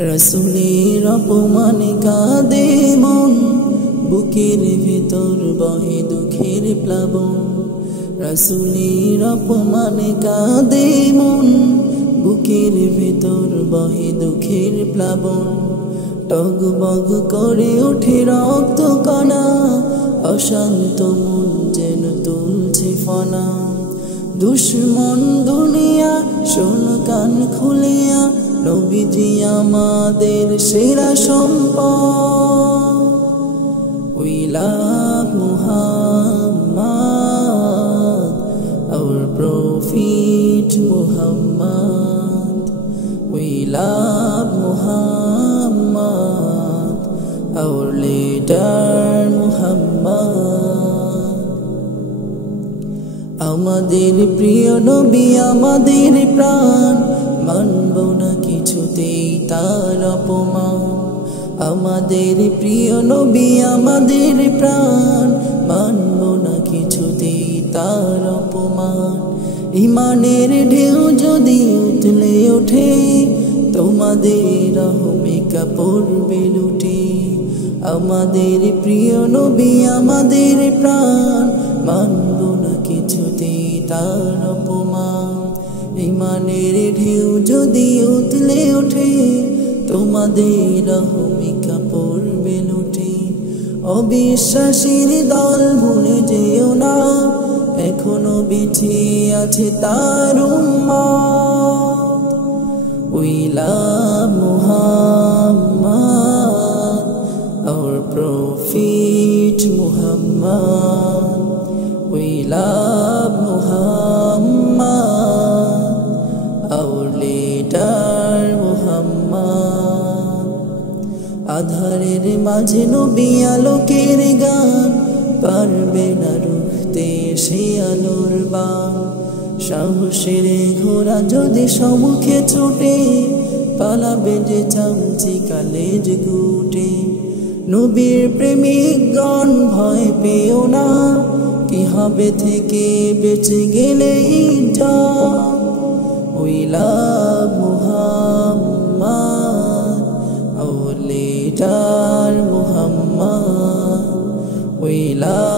রাসূলের অপমানে কাঁদে মন, বুকের ভিতর বহে দুঃখের প্লাবন। রাসূলের অপমানে কাঁদে মন, বুকের ভিতর বহে দুঃখের প্লাবন। টগবগ করে ওঠে রক্ত কণা, অশান্ত মন যেন তুলছে ফনা। দুশ্মন দুনিয়া শোন কান খুলিয়া, নবীজি আমাদের সেরা সম্পদ। We love Muhammad, our Prophet Muhammad. We love Muhammad, our leader Muhammad. আমাদের প্রিয় নবী আমাদের প্রাণ, মানব না কিছুতেই তার অপমান। আমাদের প্রিয় নবী আমাদের প্রাণ, মানব না কিছুতেই তার অপমান। ঈমানের ঢেউ যদি উঠলে ওঠে, তোমাদের অহমিকা পড়বে লুটে। আমাদের প্রিয় নবী আমাদের প্রাণ, মানব না কিছুতেই তার অপমান। ঈমানের ঢেউ যদি উঠলে ওঠে, তোমাদের অহমিকা পড়বে লুটে। অবিশ্বাসীর দল ভুলে যেও না, এখনো বেঁচে আছে তার উম্মত। We love Muhammad, our Prophet Muhammad. We love Muhammad, our leader Muhammad. আধারের মাঝে নবী আলোকের গান, পারবে না রুখতে সে আলোর বান। সাহসের ঘোড়া যদি সম্মুখে ছোটে, পালাবে যে চামচি কালেজ গুটে। নবীর প্রেমিকগণ ভয় পেও না, কি হবে থেকে বেঁচে গেলে ইজ্জত। We love Muhammad, our leader Muhammad. We love